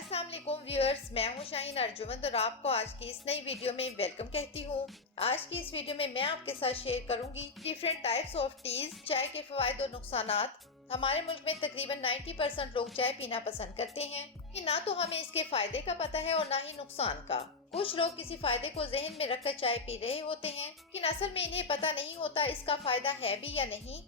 अस्सलाम वालेकुम व्यूअर्स, मैं हूं शाहीन अर्जुमंद और आपको आज की इस नई वीडियो में वेलकम कहती हूं। आज की इस वीडियो में मैं आपके साथ शेयर करूंगी डिफरेंट टाइप्स ऑफ टीज, चाय के फवायद और नुकसानात। हमारे मुल्क में तकरीबन 90% लोग चाय पीना पसंद करते हैं कि ना तो हमें इसके फायदे का पता है और ना ही नुकसान का। कुछ लोग किसी फायदे को जहन में रखकर चाय पी रहे होते हैं कि असल में इन्हें पता नहीं होता इसका फायदा है भी या नहीं।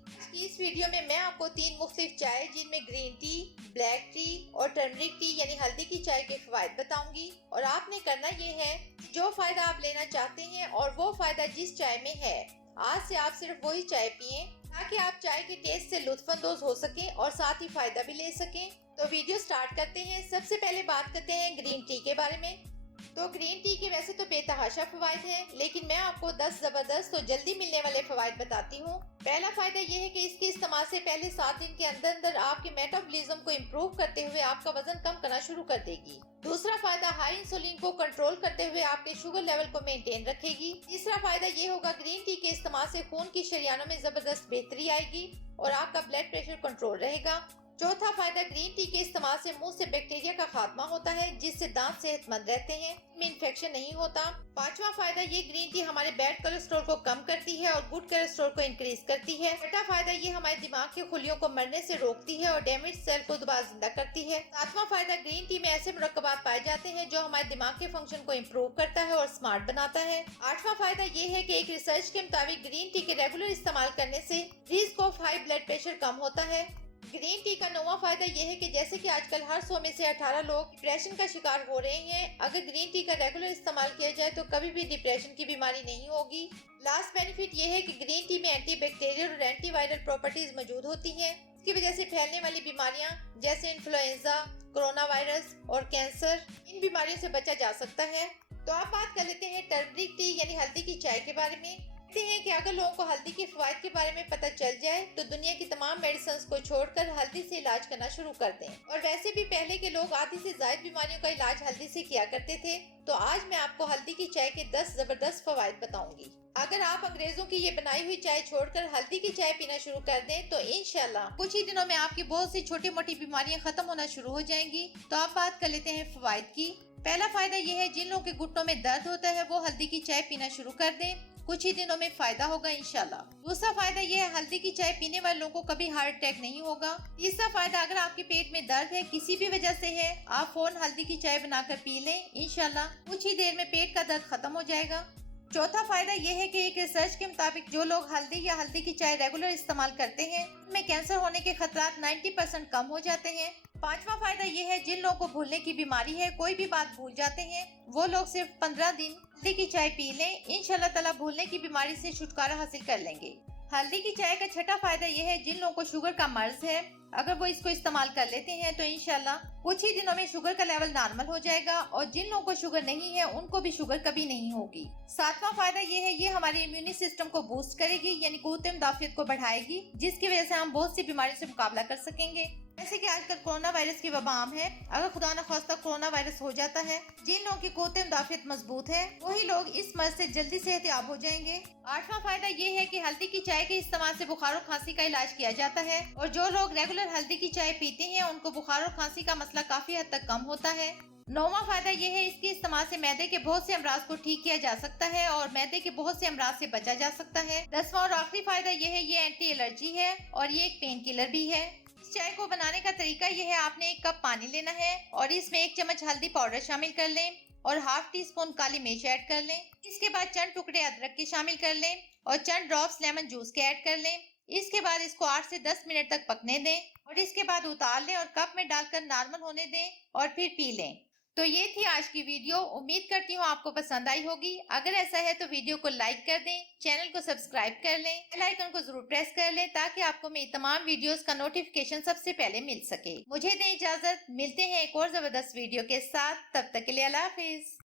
इस वीडियो में मैं आपको 3 मुख्तलिफ चाय जिनमें ग्रीन टी, ब्लैक टी और टर्मरिक टी यानी हल्दी की चाय के फवायद बताऊंगी। और आपने करना ये है जो फायदा आप लेना चाहते हैं और वो फायदा जिस चाय में है, आज से आप सिर्फ वही चाय पिए ताकि आप चाय के टेस्ट से लुत्फानंदोज हो सकें और साथ ही फायदा भी ले सकें। तो वीडियो स्टार्ट करते हैं। सबसे पहले बात करते हैं ग्रीन टी के बारे में। तो ग्रीन टी के वैसे तो बेतहाशा फवायद हैं, लेकिन मैं आपको 10 जबरदस्त और जल्दी मिलने वाले फवायद बताती हूँ। पहला फायदा ये है कि इसके इस्तेमाल से पहले 7 दिन के अंदर अंदर आपके मेटाबॉलिज्म को इम्प्रूव करते हुए आपका वजन कम करना शुरू कर देगी। दूसरा फायदा हाई इंसुलिन को कंट्रोल करते हुए आपके शुगर लेवल को मेंटेन रखेगी। तीसरा फायदा ये होगा ग्रीन टी के इस्तेमाल से खून की शरियानों में जबरदस्त बेहतरी आएगी और आपका ब्लड प्रेशर कंट्रोल रहेगा। चौथा फायदा ग्रीन टी के इस्तेमाल से मुंह से बैक्टीरिया का खात्मा होता है जिससे दांत सेहतमंद रहते हैं, में इन्फेक्शन नहीं होता। पांचवा फायदा ये ग्रीन टी हमारे बैड कोलेस्ट्रॉल को कम करती है और गुड कोलेस्ट्रॉल को इंक्रीज करती है। छठा फायदा ये हमारे दिमाग के खुलियों को मरने से रोकती है और डैमेज सेल को दोबारा जिंदा करती है। सातवां फायदा ग्रीन टी में ऐसे मुरक्कबात पाए जाते हैं जो हमारे दिमाग के फंक्शन को इम्प्रूव करता है और स्मार्ट बनाता है। आठवां फायदा ये है कि एक रिसर्च के मुताबिक ग्रीन टी के रेगुलर इस्तेमाल करने से risk of high blood pressure कम होता है। ग्रीन टी का नौवां फायदा यह है कि जैसे कि आजकल हर 100 में से 18 लोग डिप्रेशन का शिकार हो रहे हैं, अगर ग्रीन टी का रेगुलर इस्तेमाल किया जाए तो कभी भी डिप्रेशन की बीमारी नहीं होगी। लास्ट बेनिफिट ये है कि ग्रीन टी में एंटी बैक्टीरियल और एंटीवायरल प्रॉपर्टीज मौजूद होती हैं। इसकी वजह से फैलने वाली बीमारियां जैसे इन्फ्लुएंजा, कोरोना वायरस और कैंसर, इन बीमारियों से बचा जा सकता है। तो आप बात कर लेते हैं टर्मरिक टी यानी हल्दी की चाय के बारे में। हैं कि अगर लोगों को हल्दी के फवायद के बारे में पता चल जाए तो दुनिया की तमाम मेडिसिन को छोड़कर हल्दी से इलाज करना शुरू कर दें। और वैसे भी पहले के लोग आधी से ज्यादा बीमारियों का इलाज हल्दी से किया करते थे। तो आज मैं आपको हल्दी की चाय के 10 जबरदस्त फवायद बताऊंगी। अगर आप अंग्रेजों की ये बनाई हुई चाय छोड़कर हल्दी की चाय पीना शुरू कर दें तो इंशाल्लाह कुछ ही दिनों में आपकी बहुत सी छोटी मोटी बीमारियां खत्म होना शुरू हो जाएंगी। तो आप बात कर लेते हैं फवायद की। पहला फायदा ये है जिन लोगों के घुटनों में दर्द होता है वो हल्दी की चाय पीना शुरू कर दें, कुछ ही दिनों में फायदा होगा इंशाल्लाह। दूसरा फायदा यह है हल्दी की चाय पीने वाले लोगों को कभी हार्ट अटैक नहीं होगा। तीसरा फायदा अगर आपके पेट में दर्द है किसी भी वजह से है, आप फौरन हल्दी की चाय बनाकर पी लें, इंशाल्लाह कुछ ही देर में पेट का दर्द खत्म हो जाएगा। चौथा फायदा यह है कि एक रिसर्च के मुताबिक जो लोग हल्दी या हल्दी की चाय रेगुलर इस्तेमाल करते हैं उनमें कैंसर होने के खतरात 90% कम हो जाते हैं। पांचवा फायदा यह है जिन लोगों को भूलने की बीमारी है, कोई भी बात भूल जाते हैं, वो लोग सिर्फ 15 दिन हल्दी की चाय पी लें, इंशाल्लाह ताला भूलने की बीमारी से छुटकारा हासिल कर लेंगे। हल्दी की चाय का छठा फायदा यह है जिन लोगों को शुगर का मर्ज है, अगर वो इसको इस्तेमाल कर लेते हैं तो इंशाल्लाह कुछ ही दिनों में शुगर का लेवल नॉर्मल हो जाएगा और जिन लोगों को शुगर नहीं है उनको भी शुगर कभी नहीं होगी। सातवां फायदा ये है ये हमारे इम्यूनी सिस्टम को बूस्ट करेगी यानी क़ुव्वत मुदाफ़ियत को बढ़ाएगी, जिसकी वजह से हम बहुत सी बीमारियों से मुकाबला कर सकेंगे। जैसे कि आजकल कोरोना वायरस की वबा आम है, अगर खुदा न खास्ता कोरोना वायरस हो जाता है, जिन लोगों की क़ुव्वत मुदाफ़ियत मजबूत है वही लोग इस मर्ज से जल्दी सेहतयाब हो जाएंगे। आठवां फायदा ये है कि हल्दी की चाय के इस्तेमाल से बुखार और खांसी का इलाज किया जाता है और जो लोग रेगुलर हल्दी की चाय पीते हैं उनको बुखार और खांसी का मसला काफी हद तक कम होता है। नौवां फायदा ये है इसके इस्तेमाल से मैदे के बहुत से अमराज को ठीक किया जा सकता है और मैदे के बहुत से अमराज से बचा जा सकता है। 10वां और आखिरी फायदा ये है ये एंटी एलर्जी है और ये एक पेन किलर भी है। इस चाय को बनाने का तरीका यह है आपने 1 कप पानी लेना है और इसमें 1 चम्मच हल्दी पाउडर शामिल कर लें और हाफ टी स्पून काली मिर्च ऐड कर लें। इसके बाद चंद टुकड़े अदरक के शामिल कर लें और चंद ड्रॉप्स लेमन जूस के ऐड कर लें। इसके बाद इसको 8 से 10 मिनट तक पकने दें और इसके बाद उतार लें और कप में डालकर नॉर्मल होने दें और फिर पी लें। तो ये थी आज की वीडियो, उम्मीद करती हूँ आपको पसंद आई होगी। अगर ऐसा है तो वीडियो को लाइक कर दें, चैनल को सब्सक्राइब कर लें, बेल आइकन को जरूर प्रेस कर लें ताकि आपको मेरी तमाम वीडियोस का नोटिफिकेशन सबसे पहले मिल सके। मुझे दें इजाजत, मिलते हैं एक और जबरदस्त वीडियो के साथ, तब तक के लिए अल्लाह हाफिज।